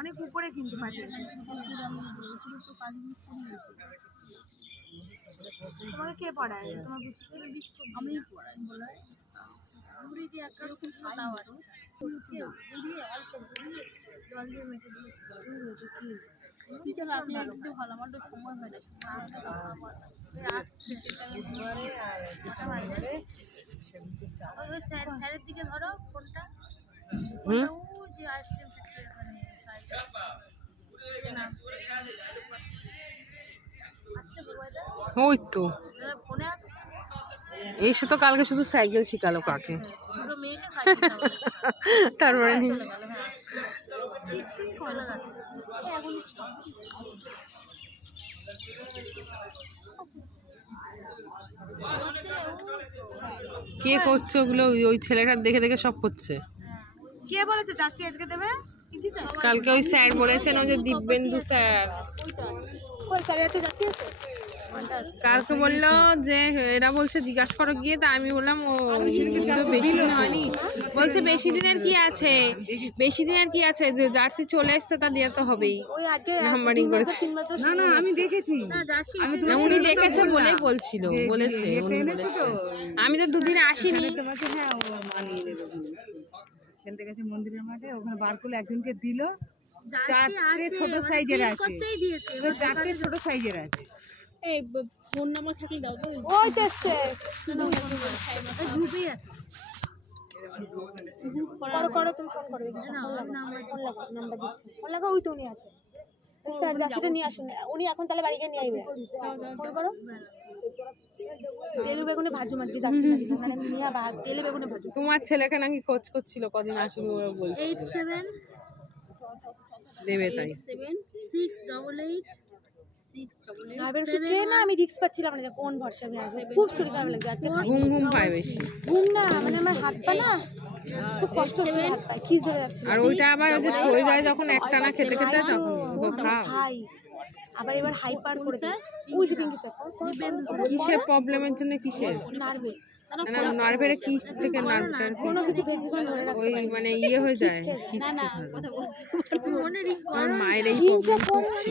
অনেক উপরে কিন্তু পাঠিয়েছে। তোমাকে কে পড়ায়? তোমার আমি পড়াই বলাই ঘুরে দিয়ে একটা রকম তাও আছে ঘুরিয়ে অল্প ঘুরিয়ে জল দিয়ে মেখে দিয়ে আপনি একটু ভালো আমার তো সময় হয় না আসছে ওই স্যারের দিকে ধরো ফোনটা যে আইসক্রিম ওই তো ফোনে আসছে এসে তো কালকে শুধু সাইকেল শিখালো কাকে, ছোট মেয়েকে সাইকেল তারপরে চলে গেল। কে করছে ওগুলো? ওই ছেলেটার দেখে দেখে সব করছে। কে বলেছে জার্সি আজকে দেবে? কালকে ওই স্যার বলেছেন, ওই যে দিব্যেন্দু স্যার কই স্যারের হাতে জার্সি আছে? কালকে বললো যে এরা বলছে জিজ্ঞাসা করো গিয়ে, তা আমি বললাম ও বেশি দিন হয়নি, বলছে বেশি দিনের কি আছে, বেশি দিনের কি আছে, যে জার্সি চলে এসছে তা দিয়ে তো হবেই। ওই আগে নাম্বারিং করেছে। না না আমি দেখেছি। না উনি দেখেছে বলেই বলছিল, বলেছে উনি বলেছে। আমি তো দুদিন আসিনি। হ্যাঁ ও মানিয়ে নেবে খেলতে গেছে মন্দিরের মাঠে, ওখানে বার করলে একজনকে দিল। চারটে ছোট সাইজের আছে, চারটে ছোট সাইজের আছে। এই ফোন নাম্বার থাকলে দাও তো। ওই তো এসছে গ্রুপেই আছে। করো করো তুমি ফোন করো। নাম্বার দিচ্ছি, ফোন লাগা। ওই তো উনি আছে স্যার, জার্সিটা নিয়ে আসুন। উনি এখন তাহলে বাড়ি গিয়ে নিয়ে আসবে। ফোন করো। তেলে বেগুনে ভাজু মাঝকে জার্সি মানে নিয়ে তেলে বেগুনে ভাজু। তোমার ছেলেকে নাকি খোঁজ করছিল কদিন আসুনি, ওরা বলছে 87 দেবে তাই। 688 নার্ভের ওষুধ খেয়ে না আমি রিস্ক পাচ্ছিলাম না, কোন ভরসা আমি আসবো। খুব শরীর খারাপ লাগছে আজকে। ঘুম ঘুম পায় বেশি। ঘুম না মানে আমার হাত পা না খুব কষ্ট হচ্ছে, হাত পায়ে খিস ধরে যাচ্ছে। আর ওইটা আবার ওই যে সয়ে যায় যখন একটানা খেতে খেতে, তখন খাই আবার এবার হাইপার করে দেয়। ওই যে পিঙ্কি স্যার কিসের প্রবলেমের জন্য, কিসের নার্ভে নার্ভের কি থেকে নার্ভটার কোনো কিছু ভেজি করে ধরে রাখতে ওই পারি। মানে ইয়ে হয়ে যায়, খিচকে আমার মায়ের এই প্রবলেম হচ্ছে।